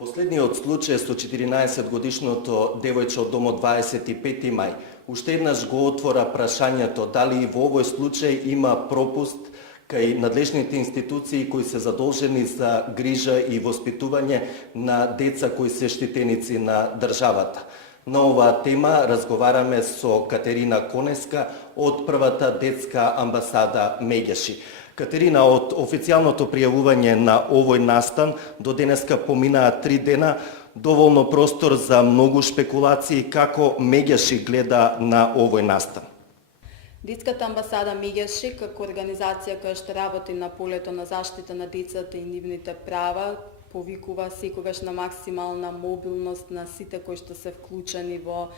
Последниот случај со 14-годишното девојче од домот 25 мај уште еднаш го отвора прашањето дали и во овој случај има пропуст кај надлежните институции кои се задолжени за грижа и воспитување на деца кои се штитеници на државата. На оваа тема разговараме со Катерина Конеска од првата детска амбасада Меѓаши. Катерина, од официјалното пријавување на овој настан до денеска поминаа 3 дена, доволно простор за многу шпекулации како Меѓаши гледа на овој настан. Детската амбасада Меѓаши, како организација која што работи на полето на заштита на децата и нивните права, повикува секогаш на максимална мобилност на сите кои што се вклучени во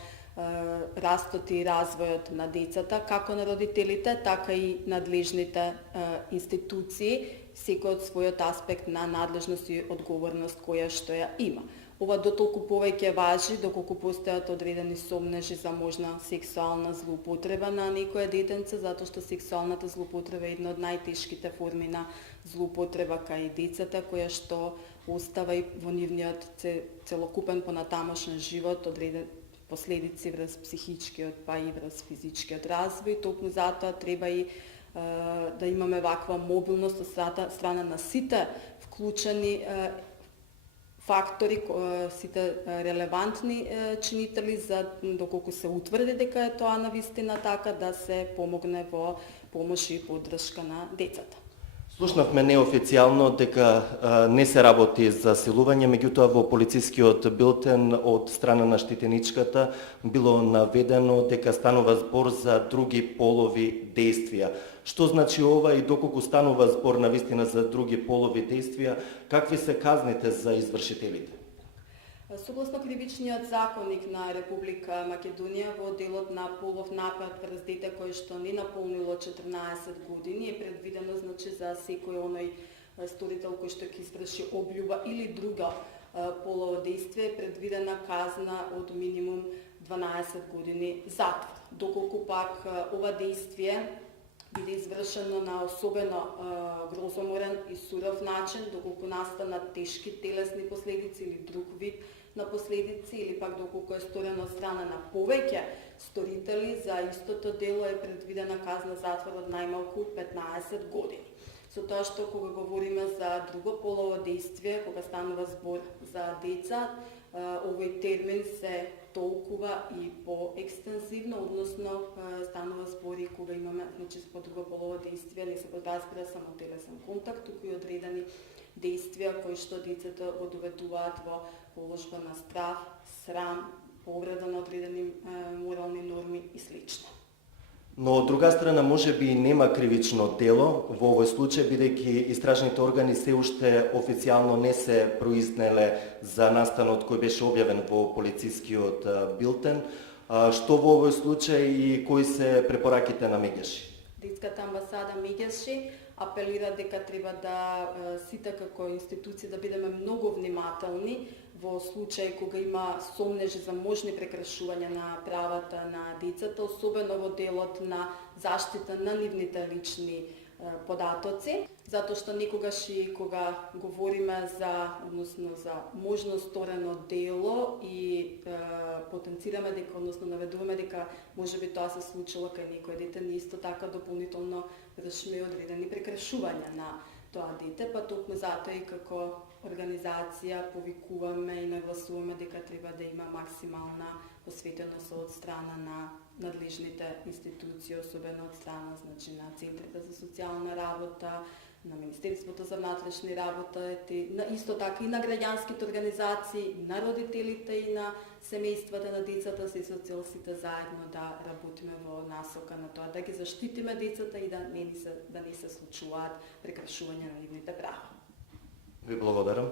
растот и развојот на децата, како на родителите, така и надлежните институции, секој од својот аспект на надлежност и одговорност која што ја има. Ова дотолку повеќе важи доколку постојат одредени сомнежи за можна сексуална злоупотреба на некое детенце, затоа што сексуалната злоупотреба е една од најтешките форми на злоупотреба кај децата, која што остава и во нивниот целокупен понатамошен живот одреден последици врз психичкиот, па и врз физичкиот развој. Токму затоа треба и да имаме ваква мобилност од страна на сите вклучени фактори, сите релевантни чинители, за доколку се утврди дека е тоа навистина така, да се помогне во помош и поддршка на децата. Слушнавме неофицијално дека не се работи за силување, меѓутоа во полицискиот билтен од страна на штитеничката било наведено дека станува збор за други полови дејствија. Што значи ова и доколку станува збор навистина за други полови дејствија, какви се казните за извршителите? Согласно кривичниот законник на Република Македонија, во делот на полов напад врз дете кое што не наполнило 14 години е предвидено за секој оној сторител кој што ќе изврши обљуба или друга полово дејствие е предвидена казна од минимум 12 години затвор. Доколку пак ова дејствие биде извршено на особено грозоморен и суров начин, доколку настанат тешки телесни последици или друг вид на последици, или пак доколку е сторено од страна на повеќе сторители, за истото дело е предвидена казна затвор од најмалку 15 години. Со тоа што кога говориме за друго полово дејствие, кога станува збор за деца, овој термин се толкува и поекстензивно, односно станува збори кога имаме по друго полово дејствие, не се подразбира само телесен контакт, туку и одредени дејствија кои што децата го доведуваат во положба на страв, срам, повреда на одредени морални норми и слично. Но од друга страна може би нема кривично дело во овој случај, бидејќи истражните органи се уште официјално не се произнеле за настанот кој беше објавен во полицискиот билтен. Што во овој случај и кои се препораките на Меѓаши? Детската амбасада Меѓаши апелира дека треба да сите како институции да бидеме многу внимателни во случај кога има сомнежи за можни прекршувања на правата на децата, особено во делот на заштита на нивните лични податоци, затоа што некогаш и кога говориме за можно сторено дело и потенцираме дека, наведуваме дека можеби тоа се случило кај некој дете, не исто така дополнително вршиме одредени прекршувања на тоа дете, па токму затоа и како организација повикуваме и нагласуваме дека треба да има максимална посветеност од страна на надлежните институции, особено од страна на центрите за социјална работа, на Министерството за внатрешни работи, исто така и на граѓанските организации, на родителите и на семејствата на децата, се со цел сите заедно да работиме во насока на тоа да ги заштитиме децата и да не се случуваат прекршувања на нивните права. Ви благодарам.